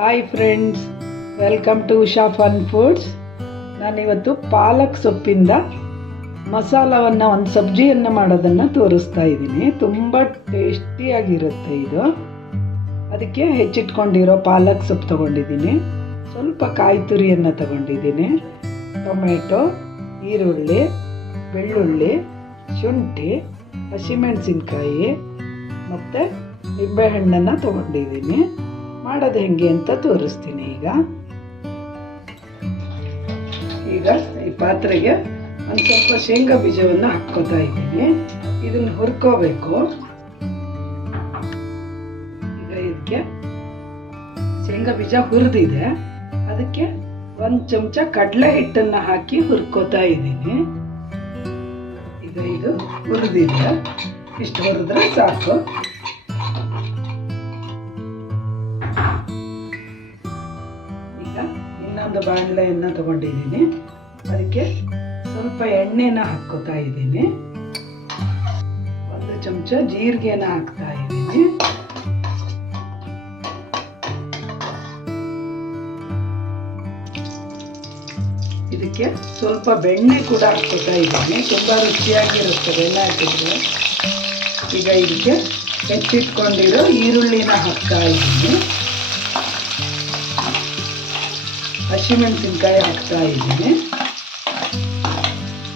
Hi friends, welcome to Usha fun foods. ನಾನಿವತ್ತು ಪಾಲಕ್ ಸೊಪ್ಪಿಂದ ಮಸಾಲವನ್ನು ಒಂದು ಸಬ್ಜಿಯನ್ನು ಮಾಡೋದನ್ನು ತೋರಿಸ್ತಾ ಇದ್ದೀನಿ. ತುಂಬ ಟೇಸ್ಟಿಯಾಗಿರುತ್ತೆ ಇದು. ಅದಕ್ಕೆ ಹೆಚ್ಚಿಟ್ಕೊಂಡಿರೋ ಪಾಲಕ್ ಸೊಪ್ಪು ತೊಗೊಂಡಿದ್ದೀನಿ, ಸ್ವಲ್ಪ ಕಾಯಿ ತುರಿಯನ್ನು ತಗೊಂಡಿದ್ದೀನಿ, ಟೊಮೆಟೊ, ಈರುಳ್ಳಿ, ಬೆಳ್ಳುಳ್ಳಿ, ಶುಂಠಿ, ಹಸಿಮೆಣಸಿನ್ಕಾಯಿ ಮತ್ತು ನಿಂಬೆಹಣ್ಣನ್ನು ತೊಗೊಂಡಿದ್ದೀನಿ. ಮಾಡೋದು ಹೆಂಗೆ ಅಂತ ತೋರಿಸ್ತೀನಿ. ಈಗ ಈ ಪಾತ್ರೆಗೆ ಒಂದು ಸ್ವಲ್ಪ ಶೇಂಗಾ ಬೀಜವನ್ನು ಹಾಕ್ಕೋತಾ ಇದ್ದೀನಿ. ಇದನ್ನು ಹುರ್ಕೋಬೇಕು. ಈಗ ಇದಕ್ಕೆ ಶೇಂಗಾ ಬೀಜ ಹುರಿದಿದೆ, ಅದಕ್ಕೆ ಒಂದು ಚಮಚ ಕಡಲೆ ಹಿಟ್ಟನ್ನು ಹಾಕಿ ಹುರ್ಕೋತಾ ಇದ್ದೀನಿ. ಈಗ ಇದು ಹುರಿದಿದೆ, ಇಷ್ಟು ಹುರಿದ್ರೆ ಸಾಕು. ಇನ್ನೊಂದು ಬಾಣಲೆಯನ್ನು ತಗೊಂಡಿದ್ದೀನಿ, ಅದಕ್ಕೆ ಸ್ವಲ್ಪ ಎಣ್ಣೆನ ಹಾಕ್ಕೋತಾ ಇದ್ದೀನಿ. ಒಂದು ಚಮಚ ಜೀರಿಗೆನ ಹಾಕ್ತಾ ಇದ್ದೀನಿ. ಇದಕ್ಕೆ ಸ್ವಲ್ಪ ಬೆಣ್ಣೆ ಕೂಡ ಹಾಕ್ಕೋತಾ ಇದ್ದೀನಿ, ತುಂಬ ರುಚಿಯಾಗಿರುತ್ತೆ ಬೆಣ್ಣೆ ಹಾಕಿದ್ರೆ. ಈಗ ಇದಕ್ಕೆ ಹೆಚ್ಚಿಟ್ಕೊಂಡಿರೋ ಈರುಳ್ಳಿನ ಹಾಕ್ತಾ ಇದ್ದೀನಿ, ಹಸಿಮೆಣಸಿನ್ಕಾಯಿ ಹಾಕ್ತಾ ಇದ್ದೀನಿ,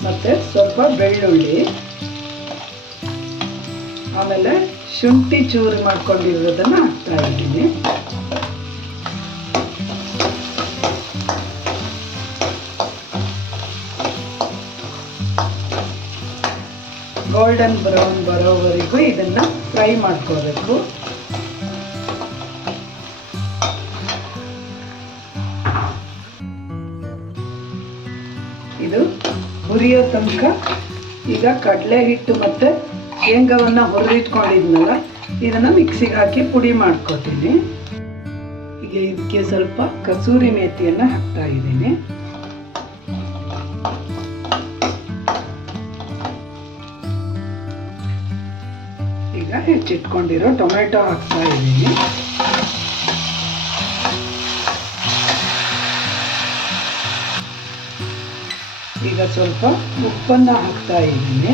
ಮತ್ತು ಸ್ವಲ್ಪ ಬೆಳ್ಳುಳ್ಳಿ, ಆಮೇಲೆ ಶುಂಠಿ ಚೂರು ಮಾಡ್ಕೊಂಡಿರೋದನ್ನು ಹಾಕ್ತಾ ಇದ್ದೀನಿ. ಗೋಲ್ಡನ್ ಬ್ರೌನ್ ಬರೋವರೆಗೂ ಇದನ್ನು ಫ್ರೈ ಮಾಡ್ಕೋಬೇಕು. ಇದು ಹುರಿಯೋ ತನಕ ಈಗ ಕಡಲೆ ಹಿಟ್ಟು ಮತ್ತು ಶೇಂಗಾವನ್ನು ಹುರಿದಿಟ್ಕೊಂಡಿದ್ನಲ್ಲ, ಇದನ್ನು ಮಿಕ್ಸಿಗೆ ಹಾಕಿ ಪುಡಿ ಮಾಡ್ಕೊತೀನಿ. ಈಗ ಇದಕ್ಕೆ ಸ್ವಲ್ಪ ಕಸೂರಿ ಮೇಥಿಯನ್ನು ಹಾಕ್ತಾ ಇದ್ದೀನಿ. ಈಗ ಹೆಚ್ಚಿಟ್ಕೊಂಡಿರೋ ಟೊಮೆಟೊ ಹಾಕ್ತಾ ಇದ್ದೀನಿ. ಈಗ ಸ್ವಲ್ಪ ಉಪ್ಪನ್ನು ಹಾಕ್ತಾ ಇದ್ದೀನಿ.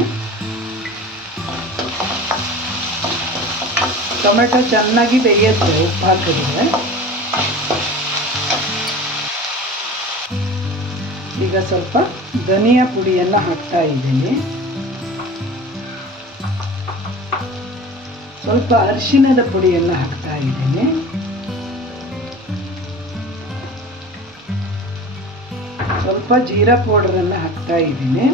ಟೊಮೆಟೊ ಚೆನ್ನಾಗಿ ಬೇಯುತ್ತೆ ಉಪ್ಪು ಹಾಕಿದ್ರೆ. ಈಗ ಸ್ವಲ್ಪ ಧನಿಯಾ ಪುಡಿಯನ್ನು ಹಾಕ್ತಾ ಇದ್ದೀನಿ, ಸ್ವಲ್ಪ ಅರಿಶಿಣದ ಪುಡಿಯನ್ನು ಹಾಕ್ತಾ ಇದ್ದೀನಿ, ಸ್ವಲ್ಪ ಜೀರಾ ಪೌಡರನ್ನು ಹಾಕ್ತಾ ಇದ್ದೀನಿ.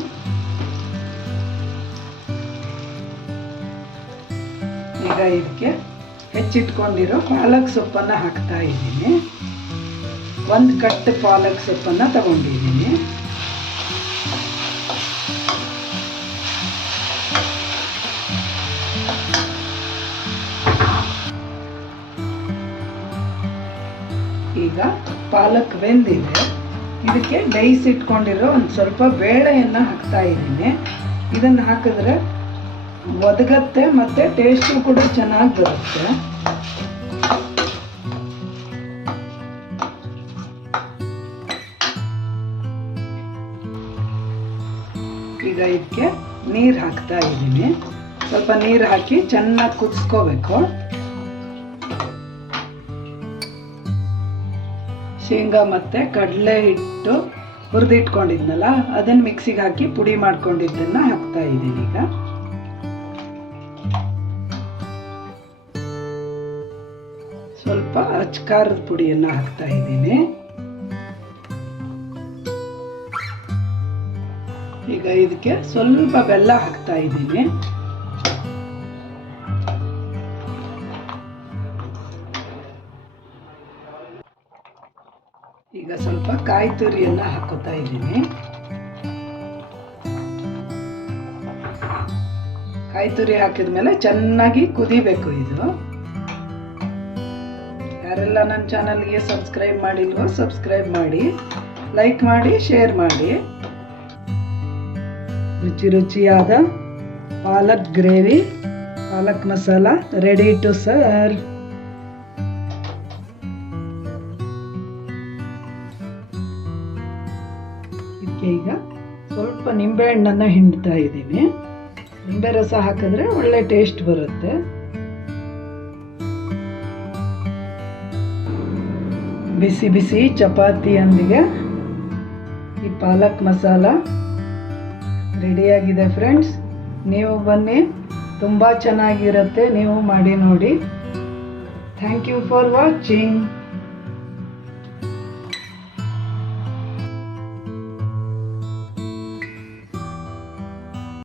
ಈಗ ಇದಕ್ಕೆ ಹೆಚ್ಚಿಟ್ಕೊಂಡಿರೋ ಪಾಲಕ್ ಸೊಪ್ಪನ್ನು ಹಾಕ್ತಾ ಇದ್ದೀನಿ. ಒಂದು ಕಟ್ಟು ಪಾಲಕ್ ಸೊಪ್ಪನ್ನು ತಗೊಂಡಿದ್ದೀನಿ. ಈಗ ಪಾಲಕ್ ಬೆಂದಿದೆ, ಇದಕ್ಕೆ ಬೇಯಿಸಿಟ್ಕೊಂಡಿರೋ ಒಂದು ಸ್ವಲ್ಪ ಬೇಳೆಯನ್ನು ಹಾಕ್ತಾ ಇದ್ದೀನಿ. ಇದನ್ನು ಹಾಕಿದ್ರೆ ಒದಗತ್ತೆ ಮತ್ತು ಟೇಸ್ಟು ಕೂಡ ಚೆನ್ನಾಗಿ ಬರುತ್ತೆ. ಈಗ ಇದಕ್ಕೆ ನೀರು ಹಾಕ್ತಾ ಇದ್ದೀನಿ. ಸ್ವಲ್ಪ ನೀರು ಹಾಕಿ ಚೆನ್ನಾಗಿ ಕುದಿಸ್ಕೋಬೇಕು. ಶೇಂಗಾ ಮತ್ತು ಕಡಲೆ ಹಿಟ್ಟು ಹುರಿದಿಟ್ಕೊಂಡಿದ್ನಲ್ಲ, ಅದನ್ನು ಮಿಕ್ಸಿಗೆ ಹಾಕಿ ಪುಡಿ ಮಾಡ್ಕೊಂಡಿದ್ದನ್ನು ಹಾಕ್ತಾ ಇದ್ದೀನಿ. ಈಗ ಸ್ವಲ್ಪ ಅಚ್ಕಾರದ ಪುಡಿಯನ್ನು ಹಾಕ್ತಾ ಇದ್ದೀನಿ. ಈಗ ಇದಕ್ಕೆ ಸ್ವಲ್ಪ ಬೆಲ್ಲ ಹಾಕ್ತಾ ಇದ್ದೀನಿ. ಈಗ ಸ್ವಲ್ಪ ಕಾಯಿ ತುರಿಯನ್ನು ಹಾಕೋತಾ ಇದ್ದೀನಿ. ಕಾಯಿ ತುರಿ ಹಾಕಿದ ಮೇಲೆ ಚೆನ್ನಾಗಿ ಕುದಿಬೇಕು. ಇದು ಯಾರೆಲ್ಲ ನನ್ನ ಚಾನಲ್ಗೆ ಸಬ್ಸ್ಕ್ರೈಬ್ ಮಾಡಿಲ್ವೋ ಸಬ್ಸ್ಕ್ರೈಬ್ ಮಾಡಿ, ಲೈಕ್ ಮಾಡಿ, ಶೇರ್ ಮಾಡಿ. ರುಚಿ ರುಚಿಯಾದ palak gravy, palak masala ready to serve. ಸ್ವಲ್ಪ ನಿಂಬೆಹಣ್ಣನ್ನು ಹಿಂಡ್ತಾ ಇದ್ದೀನಿ. ನಿಂಬೆ ರಸ ಹಾಕಿದ್ರೆ ಒಳ್ಳೆ ಟೇಸ್ಟ್ ಬರುತ್ತೆ. ಬಿಸಿ ಬಿಸಿ ಚಪಾತಿಯೊಂದಿಗೆ ಈ ಪಾಲಕ್ ಮಸಾಲ ರೆಡಿಯಾಗಿದೆ ಫ್ರೆಂಡ್ಸ್. ನೀವು ಬನ್ನಿ, ತುಂಬ ಚೆನ್ನಾಗಿರುತ್ತೆ. ನೀವು ಮಾಡಿ ನೋಡಿ. Thank you for watching.